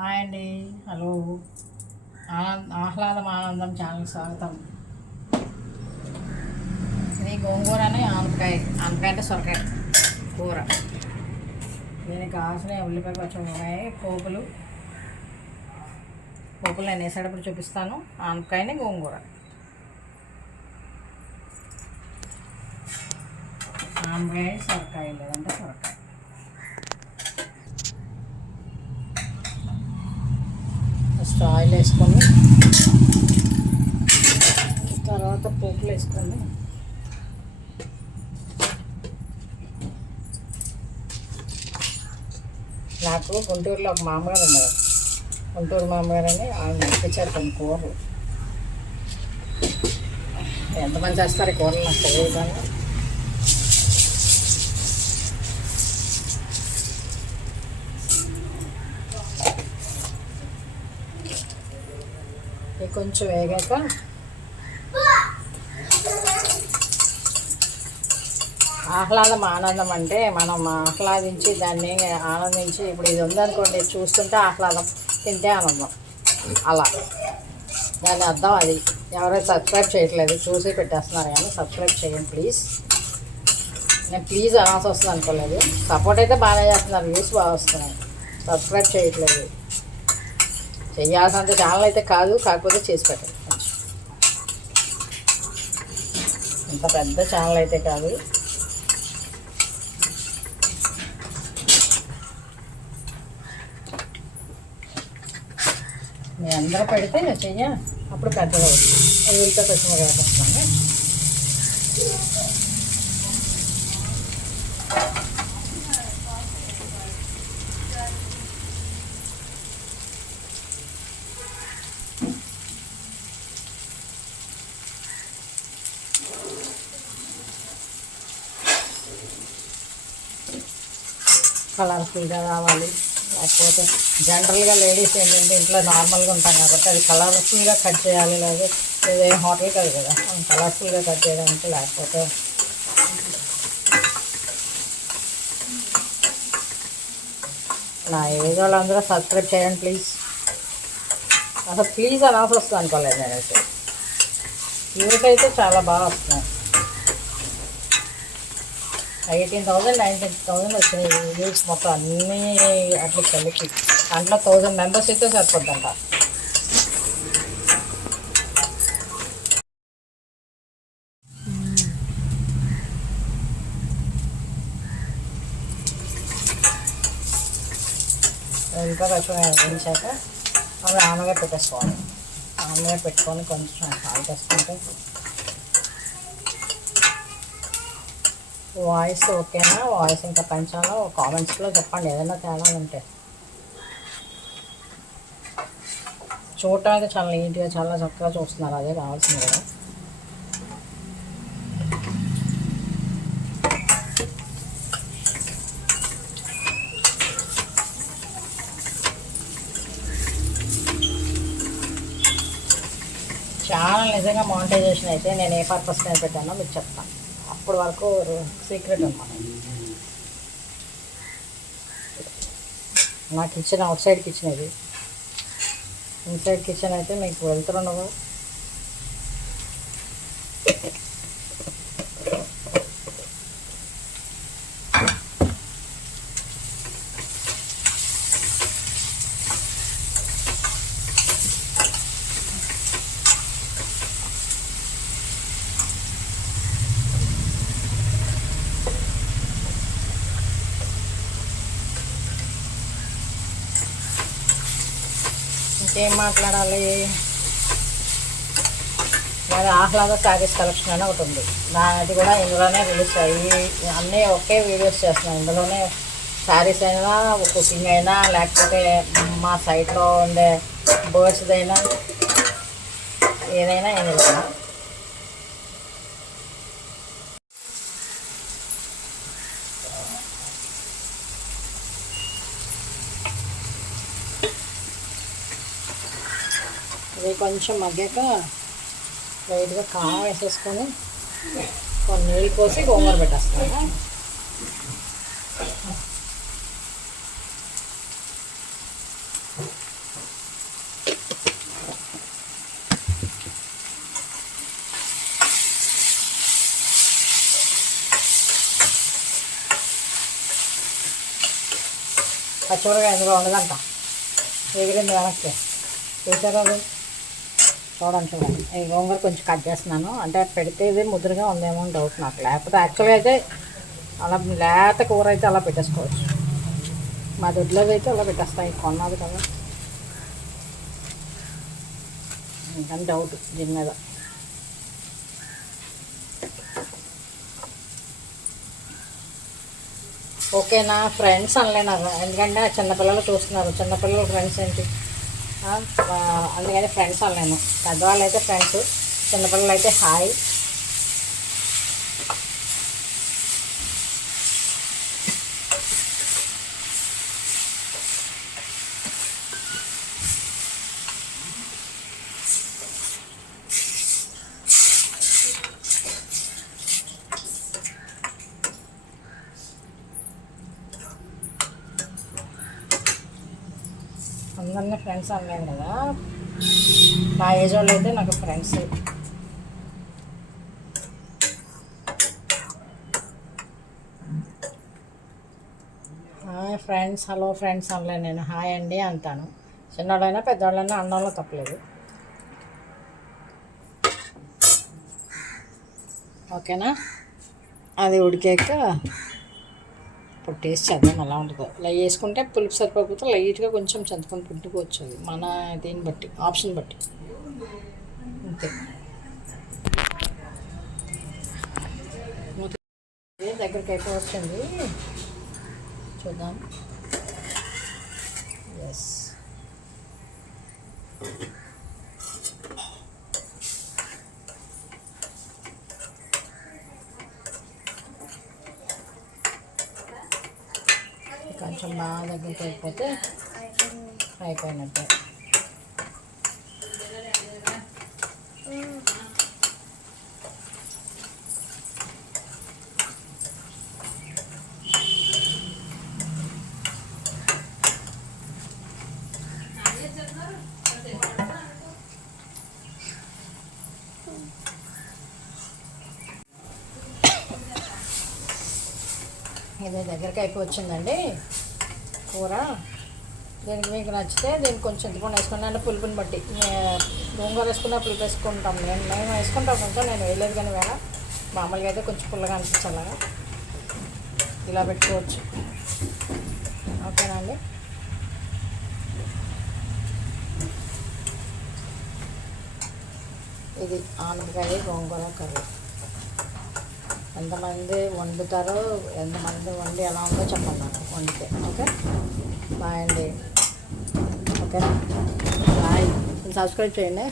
Hi అండి. Hello. ఆహ్లాదం ఆనందం ఛానల్ స్వాగతం. ఇది గోంగూరని ఆనపకాయ అంటే సొరకాయ కూర. దీనికి కావాల్సిన ఉల్లిపాయ పచ్చిమిరపకాయ పోపులు నేను వేసేటప్పుడు చూపిస్తాను. ఆనపకాయని గోంగూర, ఆనపకాయ సొరకాయ లేదంటే సొరకాయ. ఫస్ట్ ఆయిల్ వేసుకొని తర్వాత పోపులు వేసుకొని నాకు గుంటూరులో ఒక మామగారు ఉన్నారు. గుంటూరు మామగారని ఆయన నేర్పించారు కొన్ని కూరలు. ఎంతమంది చేస్తారు ఈ కూరలు నాకు తెలియదు కానీ కొంచెం వేగాక ఆహ్లాదం ఆనందం అంటే మనం ఆహ్లాదించి దాన్ని ఆనందించి, ఇప్పుడు ఇది ఉందనుకోండి చూస్తుంటే ఆహ్లాదం, తింటే ఆనందం, అలా దాని అర్థం అది. ఎవరైతే సబ్స్క్రైబ్ చేయట్లేదు చూసి పెట్టేస్తున్నారు కానీ సబ్స్క్రైబ్ చేయండి ప్లీజ్. నేను ప్లీజ్ అనాల్సి వస్తుంది అనుకోలేదు. సపోర్ట్ అయితే బాగానే చేస్తున్నారు, వ్యూస్ బాగా వస్తున్నాయి. సబ్స్క్రైబ్ చేయట్లేదు. చేయాల్సినంత ఛానల్ అయితే కాదు, కాకపోతే చేసి పెట్టండి. ఇంత పెద్ద ఛానల్ అయితే కాదు. నేను అందరూ పెడితే నేను చెయ్య అప్పుడు పెద్దగా అవుతుంది. ఉల్లిపాయ పచ్చిమిరపకాయ వస్తున్నాను. కలర్ఫుల్గా రావాలి. లేకపోతే జనరల్గా లేడీస్ ఏంటంటే ఇంట్లో నార్మల్గా ఉంటాం కాబట్టి అది కలర్ఫుల్గా కట్ చేయాలి. లేదా ఏదైనా హోటల్ కాదు కదా, కలర్ఫుల్గా కట్ చేయడానికి. లేకపోతే నా ఏజ్ వాళ్ళందరూ సబ్స్క్రైబ్ చేయండి ప్లీజ్. అసలు ప్లీజ్ అని ఆఫర్ వస్తుంది అనుకోలేదు నేనైతే. వ్యూస్ అయితే చాలా బాగా వస్తున్నాయి. 18,000 19,000 వచ్చినాయి వ్యూస్ మొత్తం అన్నీ అట్లా కలిపి. దాంట్లో 1000 మెంబర్స్ అయితే సరిపోద్దంట. ఇంకా కొంచెం వేయించాక అవి ఆనగా పెట్టేసుకోవాలి. ఆనగా పెట్టుకొని కొంచెం సాల్ట్ వేసుకుంటే. వాయిస్ ఓకేనా? వాయిస్ ఇంకా పెంచాలో కామెంట్స్లో చెప్పండి ఏదైనా తేడా ఉంటే. చూడటానికి చాలా నీట్గా చాలా చక్కగా చూస్తున్నారు, అదే కావాల్సింది కదా. ఛానల్ నిజంగా మానిటైజేషన్ అయితే నేను ఏ పర్పస్ మీద పెట్టానో మీకు చెప్తాను. అప్పటి వరకు సీక్రెట్ అన్నమాట. నా కిచెన్ అవుట్ సైడ్ కిచెన్, ఇది ఇన్సైడ్ కిచెన్ అయితే మీకు వెళ్తుండవు. ఇంకేం మాట్లాడాలి? మరి ఆహ్లాద శారీస్ కలెక్షన్ అని ఒకటి ఉంది. అది కూడా ఇందులోనే రిలీజ్ అయ్యి అన్నీ ఒకే వీడియోస్ చేస్తున్నాను. ఇందులోనే శారీస్ అయినా, కుకింగ్ అయినా, లేకపోతే మా సైట్లో ఉండే బర్డ్స్ది అయినా, ఏదైనా ఇందులో. ఇది కొంచెం మగ్గాక లైట్గా కారం వేసేసుకొని కొన్ని నీళ్ళు పోసి గోంగూర పెట్టేస్తాను. పచ్చిమిరపకాయ ఎందులో ఉండదంట, ఎగిరింది వెనక్కి. చూసారా అది? చూడండి. ఈ గోంగూర కొంచెం కట్ చేస్తున్నాను, అంటే పెడితే ఇది ముద్రగా ఉందేమో అని డౌట్ నాకు. లేకపోతే యాక్చువల్గా అయితే అలా లేత కూర అయితే అలా పెట్టేసుకోవచ్చు. మా దొడ్లోది అయితే అలా పెట్టేస్తాయి, కొన్నది కదా ఇంకని డౌట్ దీని మీద. ఓకేనా ఫ్రెండ్స్ అనలేను, ఎందుకంటే చిన్నపిల్లలు చూస్తున్నారు, చిన్నపిల్లలు ఫ్రెండ్స్ ఏంటి, అందుకని ఫ్రెండ్స్ అనలేను. పెద్దవాళ్ళు అయితే ఫ్రెండ్స్, చిన్నపిల్లలు అయితే హాయ్. అందరినీ ఫ్రెండ్స్ అనలేను కదా, మా ఏజ్ వాళ్ళు అయితే నాకు ఫ్రెండ్స్. ఫ్రెండ్స్, హలో ఫ్రెండ్స్ అనలేను నేను, హాయ్ అండి అంటాను. చిన్నవాళ్ళైనా పెద్దవాళ్ళైనా అన్నంలో తప్పలేదు. ఓకేనా? అది ఉడికాక ఇప్పుడు టేస్ట్ చేద్దాం ఎలా ఉంటుందో. ఇలా వేసుకుంటే పులుపు సరిపోతే లైట్గా కొంచెం చింతపండు పిండుకోవచ్చు, అది మన దీన్ని బట్టి, ఆప్షన్ బట్టి అంతే. దగ్గరికి అయితే వచ్చింది, చూద్దాం. ఎస్, కొంచెం బాగా దగ్గరికి అయిపోతే అయిపోయినట్టే. ఇది దగ్గరికి అయిపోవచ్చిందండి కూర. దీనికి మీకు నచ్చితే దీనికి కొంచెం చింతపండు వేసుకున్నాను, అంటే పులుపుని బట్టి. గోంగూర వేసుకున్న పులుపు వేసుకుంటాం, మేము వేసుకుంటాం కొంచెం, నేను వేయలేదు. కానీ వేళ మామూలుగా అయితే కొంచెం పుల్లగా అనిపించాలగా ఇలా పెట్టుకోవచ్చు. ఓకేనా అండి? ఇది ఆనపకాయ గోంగూర కర్రీ. ఎంతమంది వండుతారో, ఎంతమంది వండి ఎలా ఉందో చెప్పండి నాకు వండితే. ఓకే, బాయ్ అండి. ఓకేనా? బాయ్. సబ్స్క్రైబ్ చేయండి.